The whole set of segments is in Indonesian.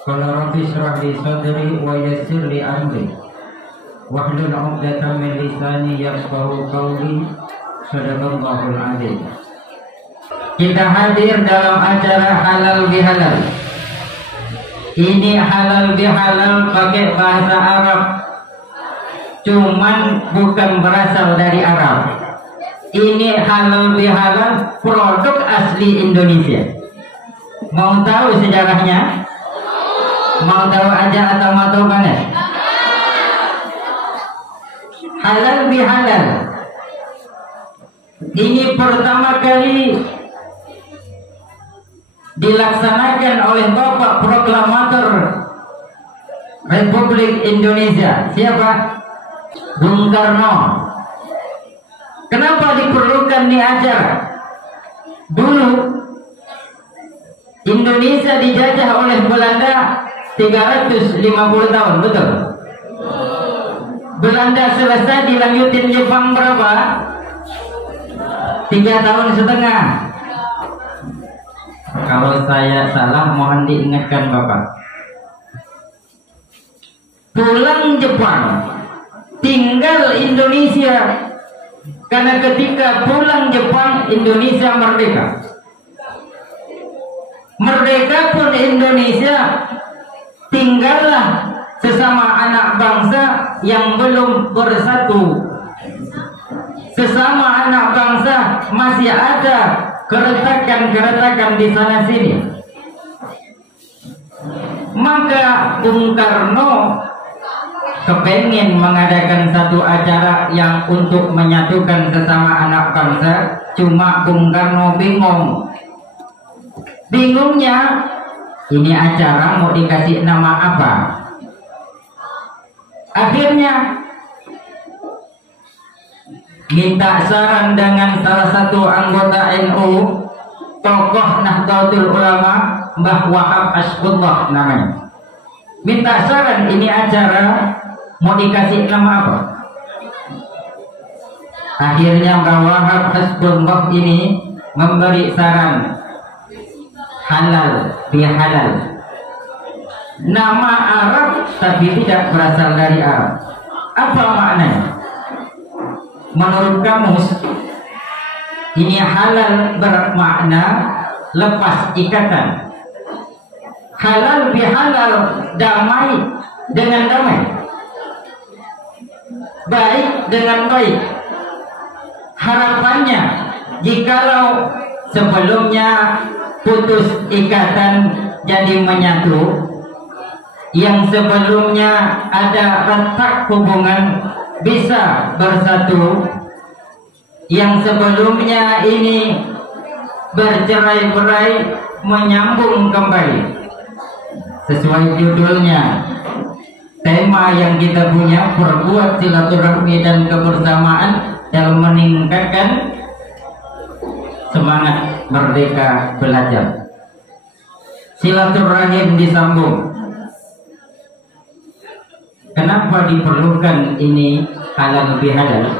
Qala rabbi shrah li sadri wa yassir li amri wahlul 'uqdatam min lisani yafqahu qawli. Shadaqallahul 'azim. Kita hadir dalam acara halal bihalal. Ini halal bihalal pakai bahasa Arab, cuman bukan berasal dari Arab. Ini halal bihalal produk asli Indonesia. Mau tahu sejarahnya? Mau tahu aja atau mau tahu banget? Halal bihalal ini pertama kali dilaksanakan oleh Bapak Proklamator Republik Indonesia. Siapa? Bung Karno. Kenapa diperlukan nih acara? Dulu Indonesia dijajah oleh Belanda 350 tahun, betul? Belanda selesai dilanjutin Jepang berapa? 3 tahun setengah. Kalau saya salah mohon diingatkan Bapak. Pulang Jepang, tinggal Indonesia. Karena ketika pulang Jepang, Indonesia merdeka. Merdeka pun Indonesia, tinggallah sesama anak bangsa yang belum bersatu. Sesama anak bangsa masih ada keretakan-keretakan di sana sini. Maka Bung Karno kepengen mengadakan satu acara yang untuk menyatukan sesama anak bangsa. Cuma Bung Karno bingung. Bingungnya, ini acara mau dikasih nama apa? Akhirnya minta saran dengan salah satu anggota NU, tokoh Nahdlatul Ulama, Mbah Wahab Asbullah namanya. Minta saran, ini acara mau dikasih nama apa? Akhirnya Mbah Wahab Asbullah ini memberi saran halal bihalal. Nama Arab tapi tidak berasal dari Arab. Apa maknanya? Menurut kamus, ini halal bermakna lepas ikatan. Halal bihalal, damai dengan damai, baik dengan baik. Harapannya, jikalau sebelumnya putus ikatan jadi menyatu, yang sebelumnya ada retak hubungan bisa bersatu, yang sebelumnya ini bercerai-berai menyambung kembali. Sesuai judulnya, tema yang kita punya, perbuat silaturahmi dan kebersamaan dalam meningkatkan semangat merdeka belajar. Silaturahim disambung. Kenapa diperlukan ini halal bihalal?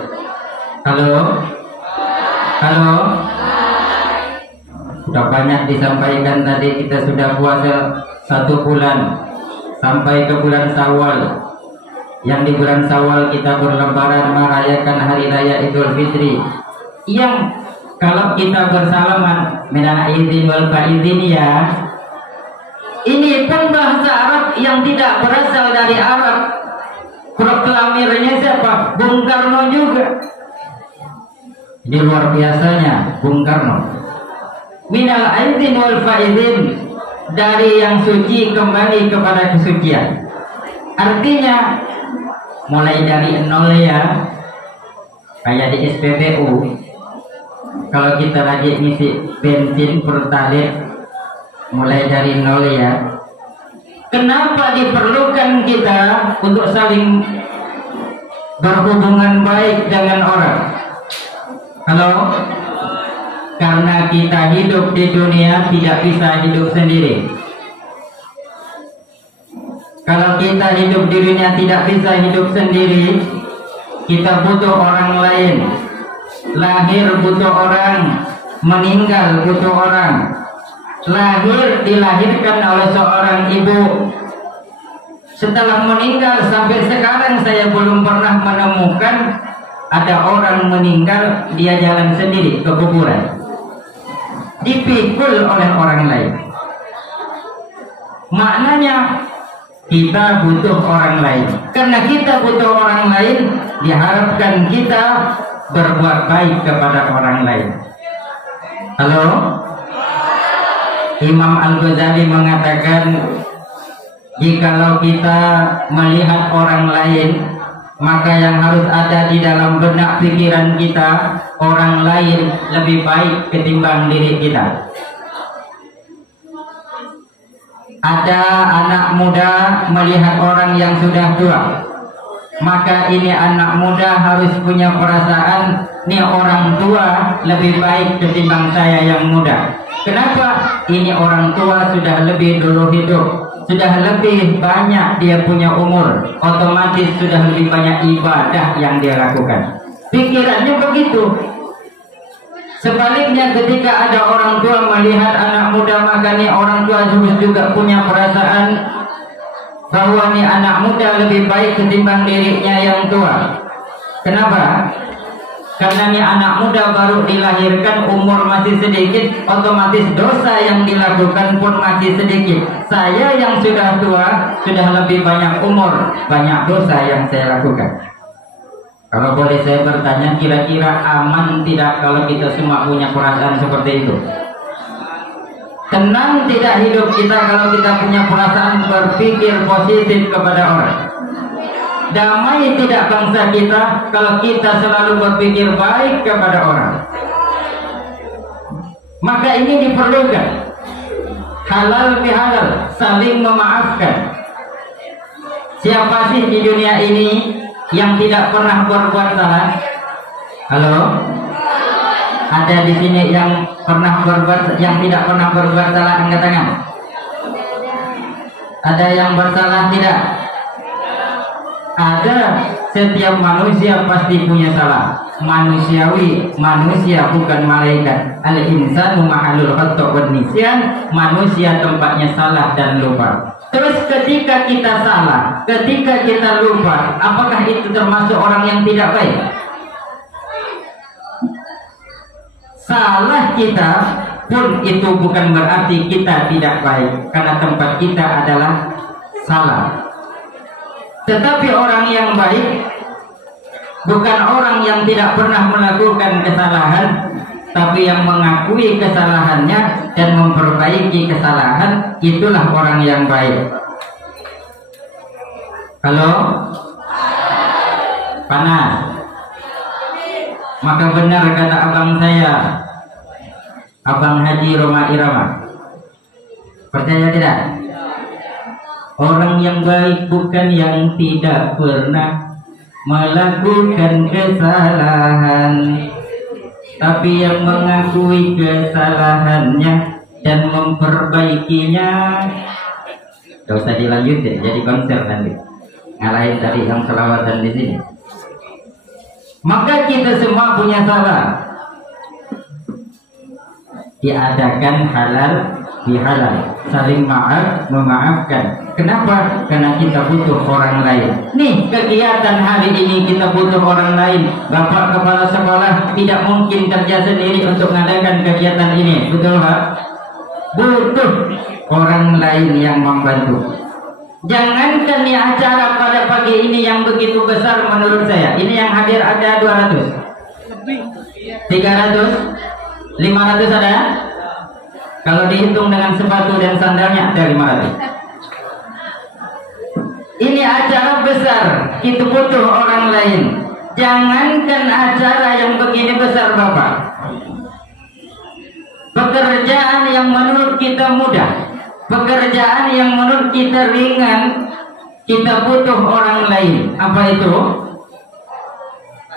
Halo? Halo? Sudah banyak disampaikan tadi, kita sudah puasa 1 bulan sampai ke bulan Syawal. Yang di bulan Syawal kita berlebaran merayakan hari raya Idul Fitri. Yang kalau kita bersalaman minal aidin wal faizin ya. Ini pun bahasa Arab yang tidak berasal dari Arab. Proklamirnya siapa? Bung Karno juga. Ini luar biasanya Bung Karno. Minal aidin wal faizin, dari yang suci kembali kepada kesucian. Artinya mulai dari nol ya. Kayak di SPBU, kalau kita lagi ngisi bensin pertalite, mulai dari nol ya. Kenapa diperlukan kita untuk saling berhubungan baik dengan orang? Halo? Karena kita hidup di dunia tidak bisa hidup sendiri. Kalau kita hidup di dunia tidak bisa hidup sendiri, kita butuh orang lain. Lahir butuh orang, meninggal butuh orang. dilahirkan oleh seorang ibu. Setelah meninggal sampai sekarang saya belum pernah menemukan ada orang meninggal dia jalan sendiri ke kuburan, dipikul oleh orang lain. Maknanya kita butuh orang lain. Karena kita butuh orang lain, diharapkan kita berbuat baik kepada orang lain. Halo? Imam Al-Ghazali mengatakan, jikalau kita melihat orang lain, maka yang harus ada di dalam benak pikiran kita, orang lain lebih baik ketimbang diri kita. Ada anak muda melihat orang yang sudah tua, maka ini anak muda harus punya perasaan, ini orang tua lebih baik ketimbang saya yang muda. Kenapa? Ini orang tua sudah lebih dulu hidup, sudah lebih banyak dia punya umur, otomatis sudah lebih banyak ibadah yang dia lakukan. Pikirannya begitu. Sebaliknya ketika ada orang tua melihat anak muda, maka nih orang tua harus juga punya perasaan bahwa nih anak muda lebih baik ketimbang dirinya yang tua. Kenapa? Karena nih anak muda baru dilahirkan, umur masih sedikit, otomatis dosa yang dilakukan pun masih sedikit. Saya yang sudah tua, sudah lebih banyak umur, banyak dosa yang saya lakukan. Kalau boleh saya bertanya, kira-kira aman tidak kalau kita semua punya perasaan seperti itu? Tenang tidak hidup kita kalau kita punya perasaan berpikir positif kepada orang? Damai tidak bangsa kita kalau kita selalu berpikir baik kepada orang? Maka ini diperlukan halal bihalal, saling memaafkan. Siapa sih di dunia ini yang tidak pernah berbuat salah? Halo? Ada di sini yang pernah berbuat, yang tidak pernah berbuat salah, angkat tangan. Ada yang bersalah tidak? Ada. Setiap manusia pasti punya salah. Manusiawi, manusia bukan malaikat. Al-insanu ma'alul khata' wan nisyan, manusia tempatnya salah dan lupa. Terus ketika kita salah, ketika kita lupa, apakah itu termasuk orang yang tidak baik? Salah kita pun itu bukan berarti kita tidak baik, karena tempat kita adalah salah. Tetapi orang yang baik bukan orang yang tidak pernah melakukan kesalahan, tapi yang mengakui kesalahannya dan memperbaiki kesalahan, itulah orang yang baik. Halo? Panas? Maka benar kata abang saya, Abang Haji Roma Irama. Percaya tidak? Orang yang baik bukan yang tidak pernah melakukan kesalahan, tapi yang mengakui kesalahannya dan memperbaikinya. Gak usah dilanjutin, jadi konser nanti. Ngalahin tadi yang selawatan di sini. Maka kita semua punya salah. Diadakan halal bihalal, saling maaf, memaafkan. Kenapa? Karena kita butuh orang lain. Nih kegiatan hari ini kita butuh orang lain. Bapak kepala sekolah tidak mungkin kerja sendiri untuk mengadakan kegiatan ini, betul Pak? Butuh orang lain yang membantu. Jangankan nih acara pada pagi ini yang begitu besar menurut saya. Ini yang hadir ada 200, 300, 500 ada? Kalau dihitung dengan sepatu dan sandalnya ada 500. Ini acara besar, kita butuh orang lain. Jangankan acara yang begini besar Bapak, pekerjaan yang menurut kita mudah, pekerjaan yang menurut kita ringan, kita butuh orang lain. Apa itu?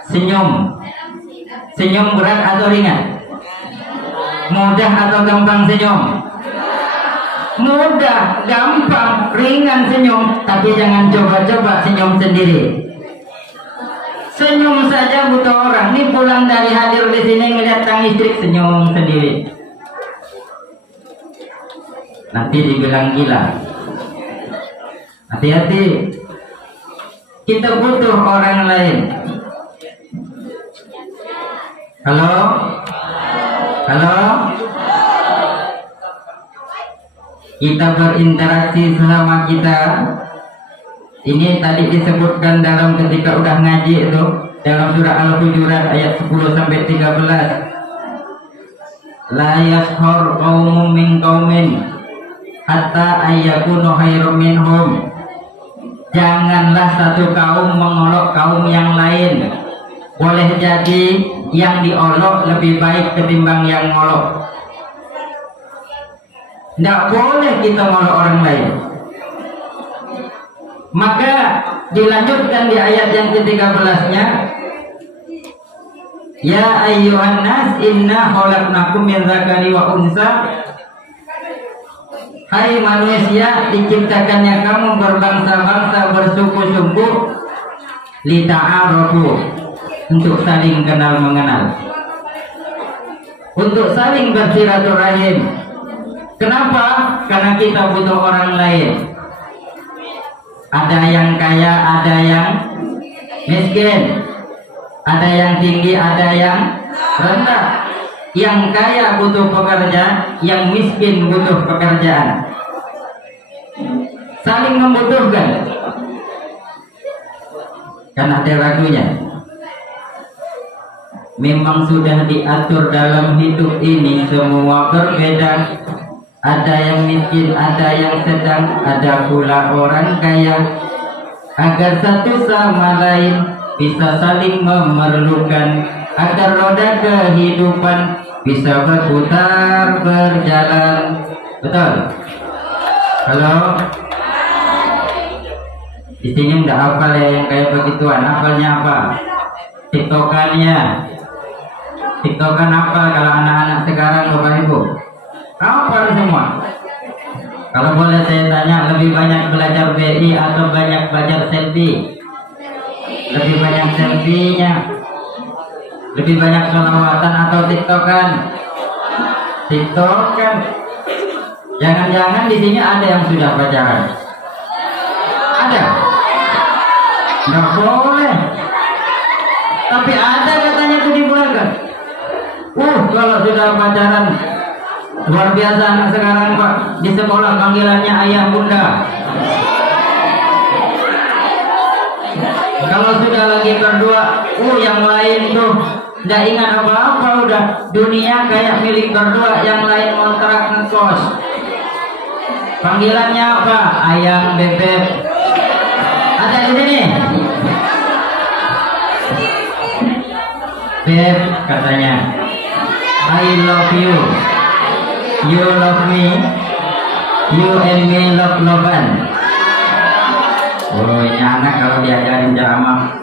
Senyum. Senyum berat atau ringan? Mudah atau gampang senyum? Mudah, gampang, ringan senyum. Tapi jangan coba-coba senyum sendiri. Senyum saja butuh orang. Ini pulang dari hadir di sini ngeliat sang istri senyum sendiri. nanti dibilang gila. Hati-hati, kita butuh orang lain. Halo? Halo? Kita berinteraksi sama kita. Ini tadi disebutkan dalam ketika udah ngaji itu, dalam surah Al-Hujurat ayat 10 sampai 13. La yashhar qaumun min qaumin hatta ayyakunu khairum minhum. Janganlah satu kaum mengolok kaum yang lain. Boleh jadi yang diolok lebih baik ketimbang yang ngolok. Tidak boleh kita ngolok orang lain. Maka dilanjutkan di ayat yang ke-13-nya, ya ayyuhan nas inna khalaqnakum min dzakari wa unsa. Hai manusia, diciptakannya kamu berbangsa-bangsa, bersuku-suku, lita'arafu, untuk saling kenal mengenal, untuk saling bersilaturahim. Kenapa? Karena kita butuh orang lain. Ada yang kaya, ada yang miskin, ada yang tinggi, ada yang rendah. Yang kaya butuh pekerja, yang miskin butuh pekerjaan. Saling membutuhkan. Karena ada lagunya. Memang sudah diatur dalam hidup ini semua berbeda. Ada yang miskin, ada yang sedang, ada pula orang kaya. Agar satu sama lain bisa saling memerlukan, agar roda kehidupan bisa berputar, berjalan. Betul? Halo? Di sini udah hafal ya yang kayak begituan. Hafalnya apa? Tiktokannya. Tiktokan apa kalau anak-anak sekarang, Bapak Ibu? Hafal semua. Kalau boleh saya tanya, lebih banyak belajar BI atau banyak belajar selfie? Lebih banyak selfie-nya. Lebih banyak selawatan atau tiktokan? Tiktokan. Jangan-jangan di sini ada yang sudah pacaran? Ada? Nggak boleh. Tapi ada katanya itu di belakang. Kalau sudah pacaran, luar biasa anak sekarang Pak. Di sekolah panggilannya ayah bunda. Kalau sudah lagi berdua, yang lain tuh nggak ingat apa-apa, udah dunia kayak milik berdua, yang lain kontrak ngekos. Panggilannya apa? Ayam, bebek. Ada di sini. Beb katanya, I love you, you love me, you and me love-lovean. Ini anak kalau diajarin ceramah,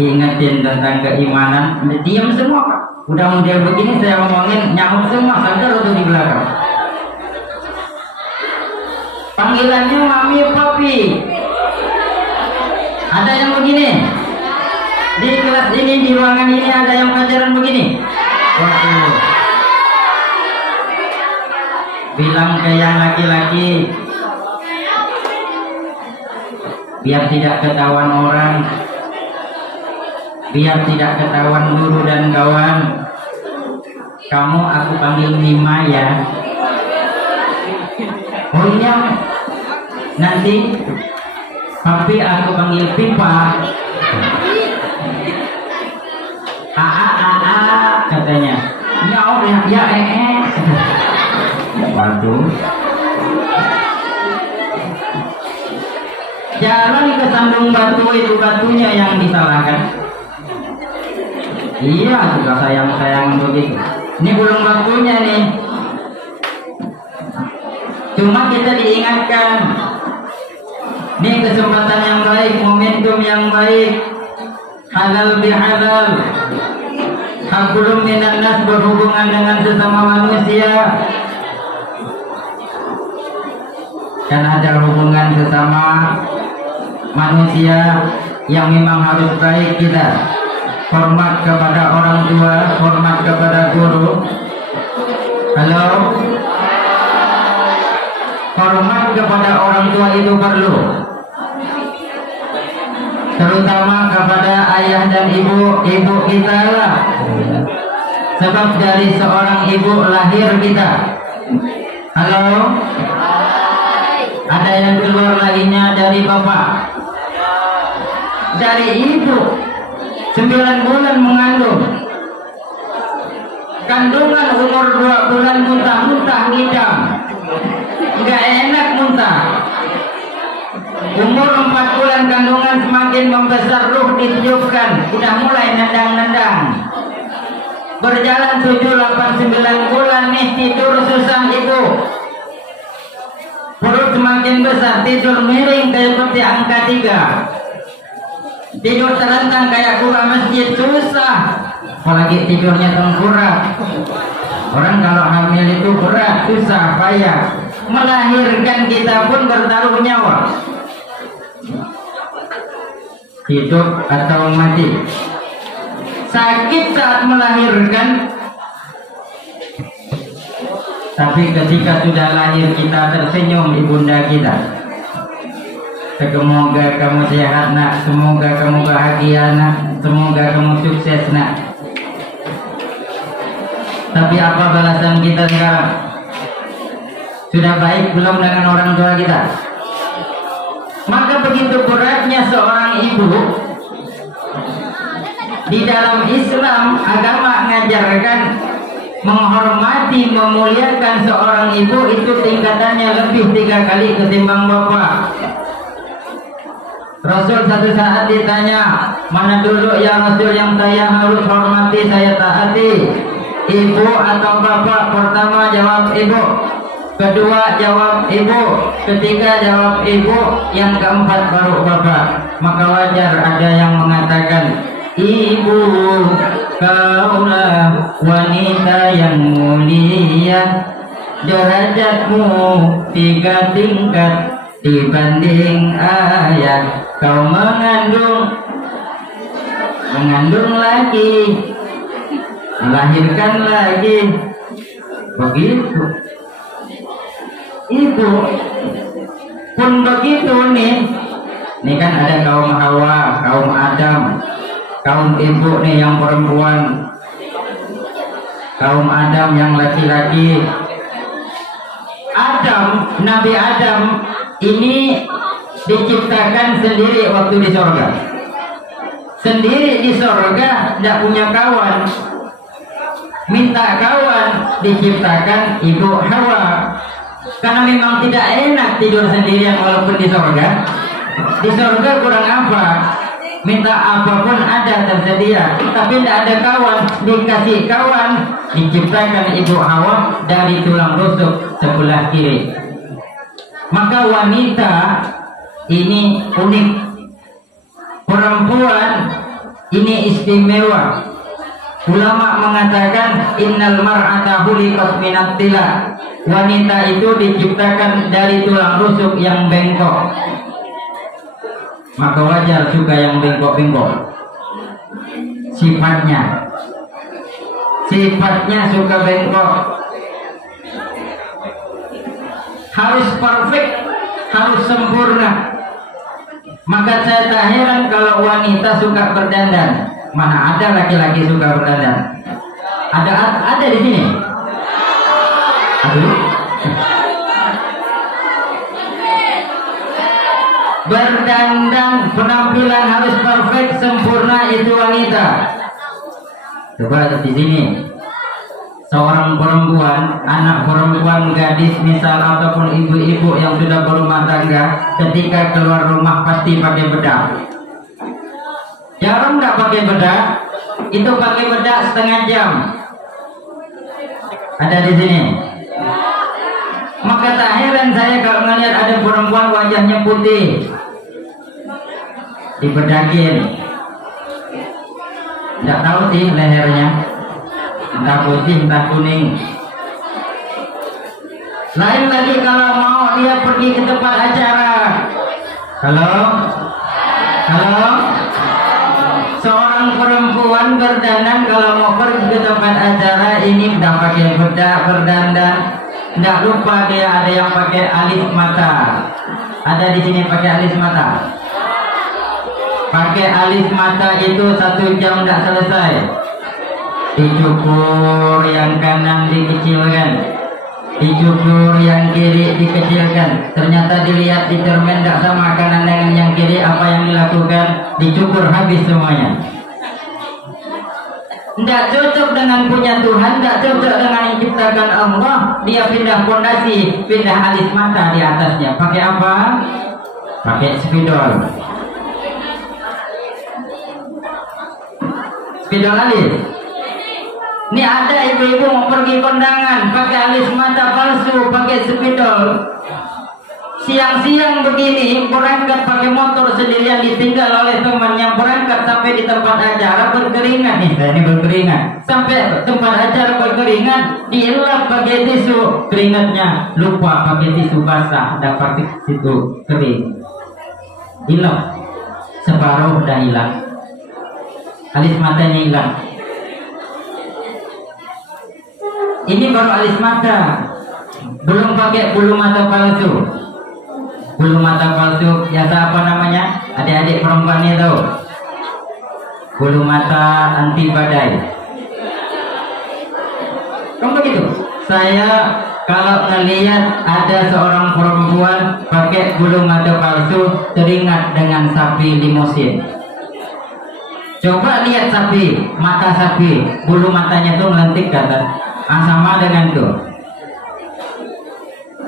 diingetin tentang keimanan, diam semua Pak. Udah model begini saya ngomongin, nyamuk semua, sadar tuh di belakang. Panggilannya mami, papi. Ada yang begini. Di kelas ini, di ruangan ini ada yang pacaran begini. Waduh. Bilang ke yang laki-laki, biar tidak ketahuan orang, biar tidak ketahuan guru dan kawan, kamu aku panggil Mima ya. Oh iya, nanti papi aku panggil Pipa. Katanya. Ya Waduh. Jalan ke sandung batu itu batunya yang disalahkan. Iya, juga sayang-sayang begitu. Ini belum waktunya nih. Cuma kita diingatkan. Ini kesempatan yang baik, momentum yang baik. Halal bihalal. Hablum minan nas, berhubungan dengan sesama manusia. Dan ada hubungan sesama manusia yang memang harus baik kita. Hormat kepada orang tua, hormat kepada guru. Halo? hormat kepada orang tua itu perlu, terutama kepada ayah dan ibu kita lah. Sebab dari seorang ibu lahir kita. Halo? Ada yang keluar lainnya dari bapak? Dari ibu. 9 bulan mengandung. Kandungan umur 2 bulan muntah-muntah ngidam. Nggak enak muntah. Umur 4 bulan kandungan semakin membesar, ruh ditiupkan, udah mulai nendang-nendang. Berjalan 7, 8, 9 bulan nih tidur susah ibu. Perut semakin besar, tidur miring kayak seperti angka 3. Tidur terentang kayak kurang masjid susah. Apalagi tidurnya tengkurap. Orang kalau hamil itu berat, susah, payah. Melahirkan kita pun bertaruh nyawa. Hidup atau mati. Sakit saat melahirkan, tapi ketika sudah lahir kita tersenyum ibunda kita. Semoga kamu sehat nak, semoga kamu bahagia nak, semoga kamu sukses nak. Tapi apa balasan kita sekarang? Sudah baik belum dengan orang tua kita? Maka begitu beratnya seorang ibu. Di dalam Islam, agama mengajarkan menghormati, memuliakan seorang ibu itu tingkatannya lebih 3 kali ketimbang bapak. Rasul satu saat ditanya, mana dulu ya Rasul yang saya harus hormati, saya taati, ibu atau bapak? Pertama jawab ibu, kedua jawab ibu, ketiga jawab ibu, yang keempat baru bapak. Maka wajar ada yang mengatakan, ibu kaulah wanita yang mulia, derajatmu 3 tingkat dibanding ayah. Kau mengandung lagi, melahirkan lagi, begitu. Ibu pun begitu nih. Ini kan ada kaum Hawa, kaum Adam, kaum ibu nih yang perempuan, kaum Adam yang laki-laki. Nabi Adam ini diciptakan sendiri waktu di sorga. Sendiri di sorga, tidak punya kawan. Minta kawan, diciptakan ibu Hawa. Karena memang tidak enak tidur sendirian walaupun di sorga. Di sorga kurang apa? Minta apapun ada tersedia, tapi tidak ada kawan. Dikasih kawan, diciptakan ibu Hawa dari tulang rusuk sebelah kiri. Maka wanita ini unik, perempuan ini istimewa. Ulama mengatakan innal mar'ata khuliqat minat tila. Wanita itu diciptakan dari tulang rusuk yang bengkok. Maka wajar juga yang bengkok-bengkok. Sifatnya suka bengkok. Harus perfect, harus sempurna. Maka saya tak heran kalau wanita suka berdandan. Mana ada laki-laki suka berdandan? Ada di sini. Aduh. Berdandan, penampilan harus perfect, sempurna, itu wanita. Coba di sini. Seorang perempuan, anak perempuan, gadis misal ataupun ibu-ibu yang sudah berumah tangga, ketika keluar rumah pasti pakai bedak. Jarang nggak pakai bedak, itu pakai bedak setengah jam. Ada di sini. Maka tak heran saya kalau melihat ada perempuan wajahnya putih, dibedakin. Nggak tahu sih lehernya, entah putih entah kuning. Lain lagi kalau mau dia pergi ke tempat acara. Halo? Seorang perempuan berdandan kalau mau pergi ke tempat acara ini udah pakai bedak, berdandan. Tidak lupa dia ada yang pakai alis mata. Ada di sini pakai alis mata. Pakai alis mata itu 1 jam tidak selesai. Dicukur yang kanan dikecilkan, dicukur yang kiri dikecilkan. Ternyata dilihat di cermin tidak sama kanan dengan yang kiri. Apa yang dilakukan? Dicukur habis semuanya. Tidak cocok dengan punya Tuhan, tidak cocok dengan yang ciptakan Allah. Dia pindah fondasi, pindah alis mata di atasnya. Pakai apa? Pakai spidol. Spidol alis. Ini ada ibu-ibu mau pergi kondangan, pakai alis mata palsu, pakai spidol. Siang-siang begini berangkat pakai motor sendirian, ditinggal oleh teman yang berangkat sampai di tempat acara berkeringat. Ini berkeringat sampai tempat acara berkeringat, dielap pakai tisu, keringatnya lupa pakai tisu basah, dapat tisu kering, hilang separuh udah hilang, alis matanya hilang. Ini baru alis mata, belum pakai bulu mata palsu. Bulu mata palsu biasa apa namanya? Adik-adik perempuan ini tahu? Bulu mata anti badai. Kamu begitu? Saya kalau melihat ada seorang perempuan pakai bulu mata palsu, teringat dengan sapi limusin. Coba lihat sapi, mata sapi, bulu matanya tuh melentik ke atas. Sama dengan tuh.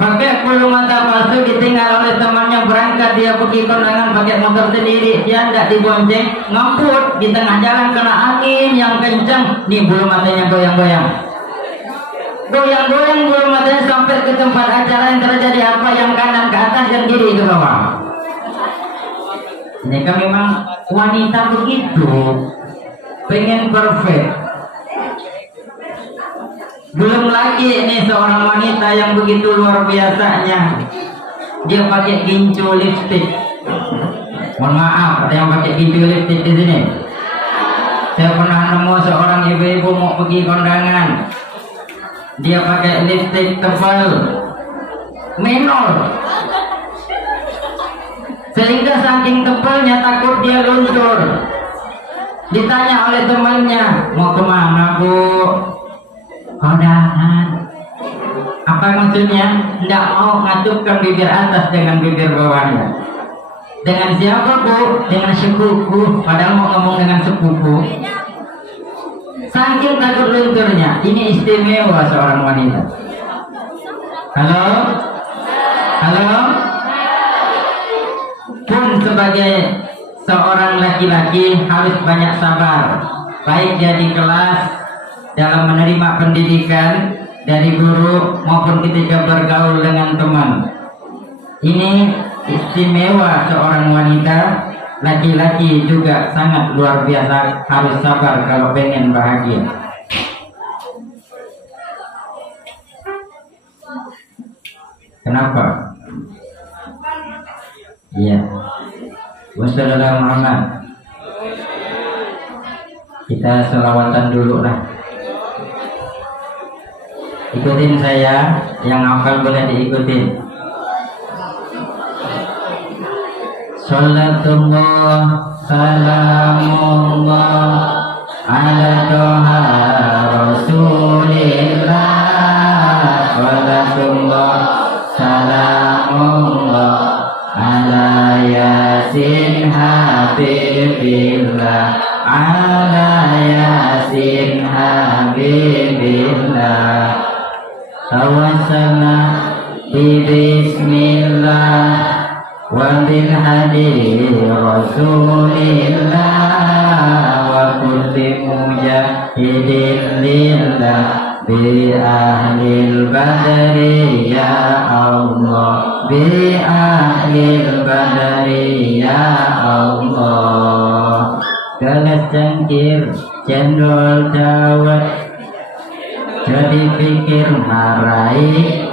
Pakai bulu mata palsu, ditinggal oleh temannya berangkat, dia pergi kondangan pakai motor sendiri, dia tidak dibonceng, ngemput di tengah jalan kena angin yang kencang, nih bulu matanya goyang-goyang, goyang-goyang bulu matanya sampai ke tempat acara. Yang terjadi apa? Yang kanan ke atas, yang kiri ke bawah. Ini kan memang wanita begitu, pengen perfect. Belum lagi ini seorang wanita yang begitu luar biasanya, dia pakai gincu lipstick. Mohon maaf, ada yang pakai gincu lipstick di sini? Saya pernah nemu seorang ibu-ibu mau pergi kondangan, dia pakai lipstick tebal, menor, sehingga saking tebalnya takut dia luntur. Ditanya oleh temannya, mau kemana bu? Kondangan. Apa maksudnya? Tidak mau ngatupkan bibir atas dengan bibir bawahnya. Dengan siapa bu? Dengan sepupu. Padahal mau ngomong dengan sepupu. Saking takut lunturnya. Ini istimewa seorang wanita. Halo? Halo? Pun sebagai seorang laki-laki harus banyak sabar. Baik dia di kelas, dalam menerima pendidikan dari guru, maupun ketika bergaul dengan teman. Ini istimewa seorang wanita. Laki-laki juga sangat luar biasa, harus sabar kalau pengen bahagia. Kenapa? Iya. Wassalamualaikum Muhammad. Kita selawatan dulu lah. Ikutin saya, yang hafal boleh diikutin. Salatullah salamullah ala toha rasulillah. Salatullah salamullah ala yasin habibillah. Ala yasin habibillah. Tawassalna bi bismillah wa bil hadi rasulillah wa kulli mujahidin lillah bi ahlil badri ya Allah, bi ahlil badri ya Allah. Galas cangkir cendol dawet, jadi pikir marai,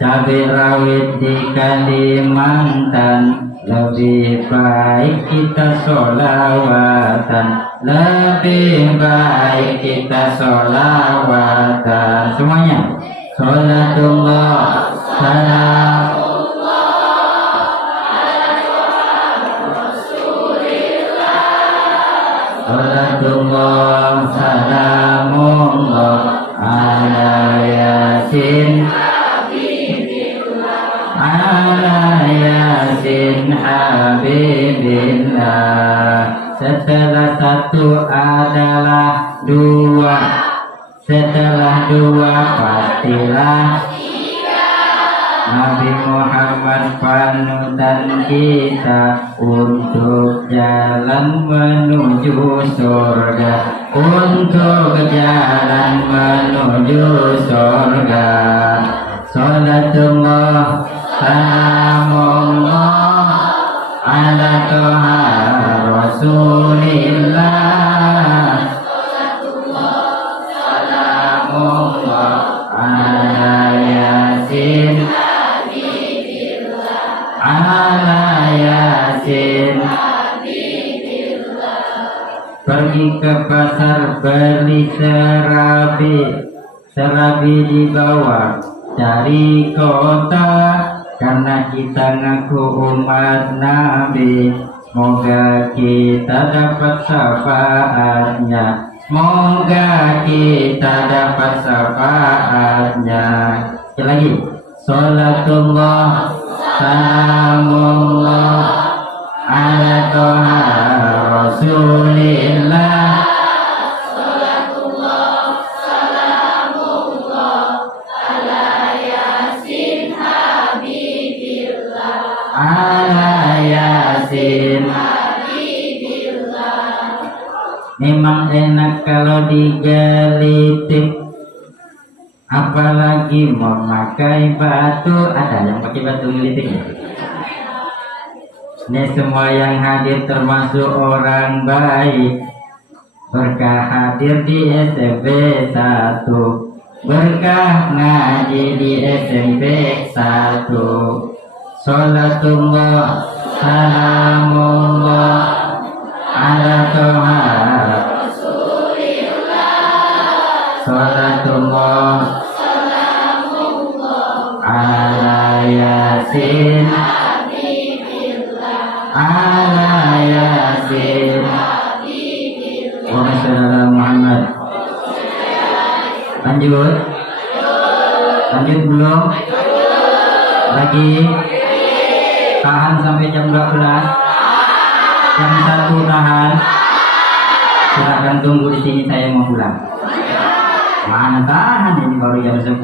cabai rawit di Kalimantan, lebih baik kita sholawatan, lebih baik kita sholawatan. Semuanya. Sholatullah salam. Sholatullah salamullah ala yasin ala yasin habibillah. Setelah satu adalah dua, setelah dua pastilah Nabi Muhammad panutan kita untuk jalan menuju surga, untuk jalan menuju surga. Sholatullah salamullah ala toha rasulillah. Sholatullah salamullah ala yasin ala yasin. Pergi ke pasar beli serabi, serabi dibawa dari kota, karena kita ngaku umat Nabi. Semoga kita dapat syafaatnya, semoga kita dapat syafaatnya. Sekali lagi. Sholatullah salamullah ala toha rasulillah. Sholatullah salamullah ala yasin habibillah, ala yasin habibillah. Memang enak kalau digelitik, apalagi memakai batu. Ada yang pakai batu gelitik? Ini semua yang hadir termasuk orang baik. Berkah hadir di SMP 1, berkah ngaji di SMP 1. Sholatullah salamullah ala toha sholatullah ala yasin ala yasin wa sallallahu Muhammad. Lanjut. Lanjut belum? Lagi. Tahan sampai jam 12. Jam 1 tahan. Silakan tunggu di sini, saya mau pulang. Mana tahan, ini baru jam 10.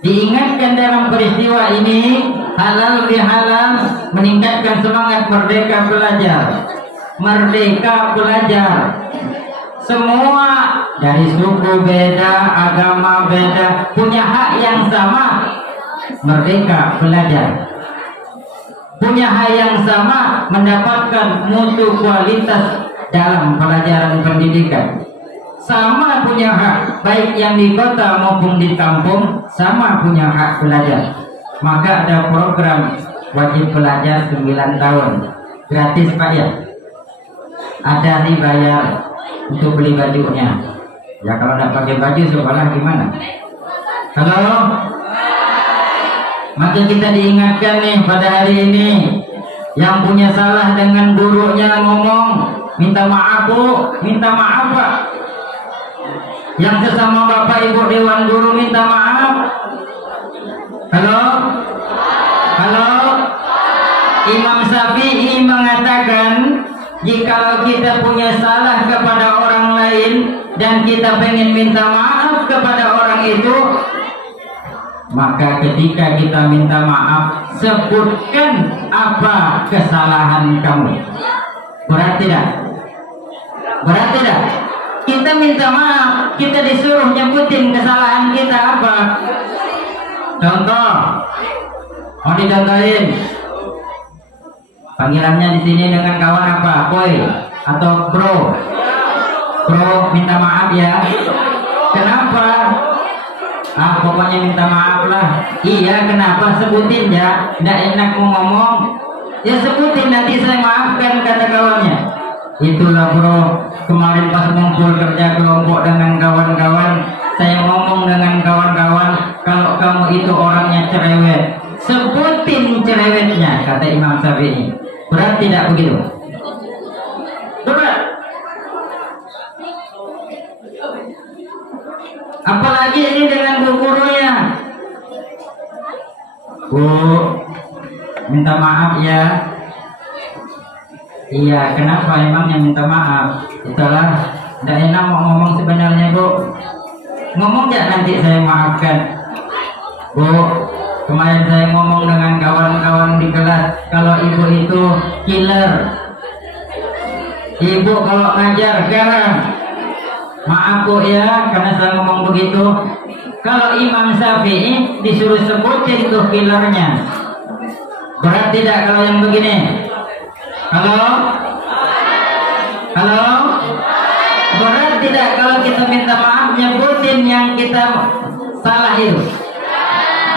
Diingatkan dalam peristiwa ini, halal bihalal meningkatkan semangat merdeka belajar. Merdeka belajar. Semua dari suku beda, agama beda, punya hak yang sama. Merdeka belajar. Punya hak yang sama mendapatkan mutu kualitas dalam pelajaran pendidikan. Sama punya hak, baik yang di kota maupun di kampung, sama punya hak belajar. Maka ada program wajib belajar 9 tahun, gratis Pak ya. Ada dibayar untuk beli bajunya. Ya kalau tidak pakai baju sekolah gimana? Halo? Maka kita diingatkan nih pada hari ini, yang punya salah dengan gurunya ngomong, minta maaf Bu, minta maaf Pak. Yang sesama Bapak Ibu Dewan Guru minta maaf. Halo? Halo? Imam Syafi'i mengatakan, jika kita punya salah kepada orang lain dan kita pengen minta maaf kepada orang itu, maka ketika kita minta maaf, sebutkan apa kesalahan kamu. Berat tidak? Berat tidak? Kita minta maaf, kita disuruh nyebutin kesalahan kita apa. Contoh, mau dicontohin. Panggilannya di sini dengan kawan apa? Boy atau bro? Bro minta maaf ya. Kenapa? Pokoknya minta maaf lah. Iya, kenapa? Sebutin ya. Nggak enak mau ngomong. Ya sebutin, nanti saya maafkan, kata kawannya. Itulah bro, kemarin pas ngumpul kerja kelompok dengan kawan-kawan, saya ngomong dengan kawan-kawan, kalau kamu itu orangnya cerewet, sebutin cerewetnya, kata Imam Syafi'i. Berat tidak begitu? Berat. Apalagi ini dengan gurunya. Bu, minta maaf ya. Iya, kenapa emangnya minta maaf? Itulah, tidak enak mau ngomong sebenarnya bu. Ngomong ya nanti saya maafkan. Bu, kemarin saya ngomong dengan kawan-kawan di kelas, kalau ibu itu killer. Ibu kalau ngajar garang. Maaf bu ya, karena saya ngomong begitu. Kalau Imam Syafi'i disuruh sebutin tuh killernya. Berat tidak kalau yang begini? Halo? Halo? Berat tidak kalau kita minta maaf nyebutin yang kita salah itu?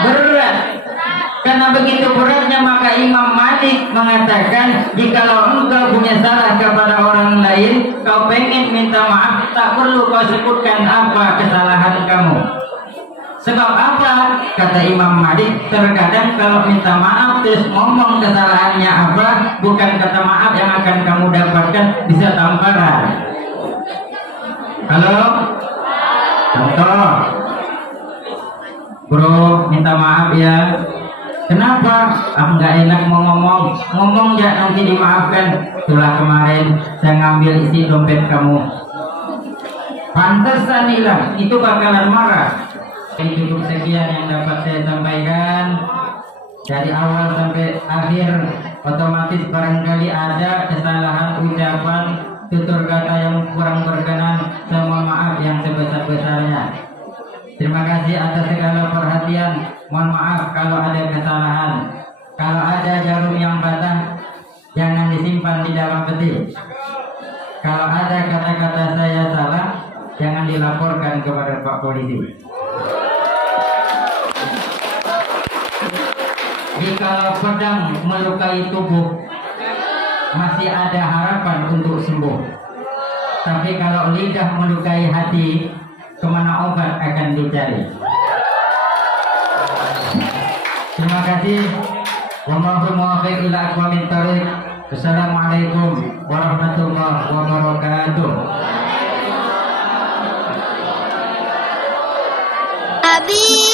Berat. Karena begitu beratnya maka Imam Malik mengatakan, jikalau engkau punya salah kepada orang lain, kau pengen minta maaf, tak perlu kau sebutkan apa kesalahan kamu. Sebab apa? Kata Imam Malik, terkadang kalau minta maaf terus ngomong kesalahannya apa, bukan kata maaf yang akan kamu dapatkan, bisa tamparan. Halo? Contoh, bro, minta maaf ya. Kenapa? Nggak enak mau ngomong. Ngomong ya nanti dimaafkan. Itulah kemarin saya ngambil isi dompet kamu. Pantesan hilang, itu bakalan marah. Cukup sekian yang dapat saya sampaikan. Dari awal sampai akhir otomatis barangkali ada kesalahan ucapan, tutur kata yang kurang berkenan. Saya mohon maaf yang sebesar-besarnya. Terima kasih atas segala perhatian. Mohon maaf kalau ada kesalahan. Kalau ada jarum yang patah, jangan disimpan di dalam peti. Kalau ada kata-kata saya salah, jangan dilaporkan kepada Pak Polisi. Jika pedang melukai tubuh, masih ada harapan untuk sembuh. Tapi kalau lidah melukai hati, kemana obat akan dicari? Terima kasih. Wallahu muwaffiq ila aqwamit thoriq. Wassalamualaikum warahmatullahi wabarakatuh. Abi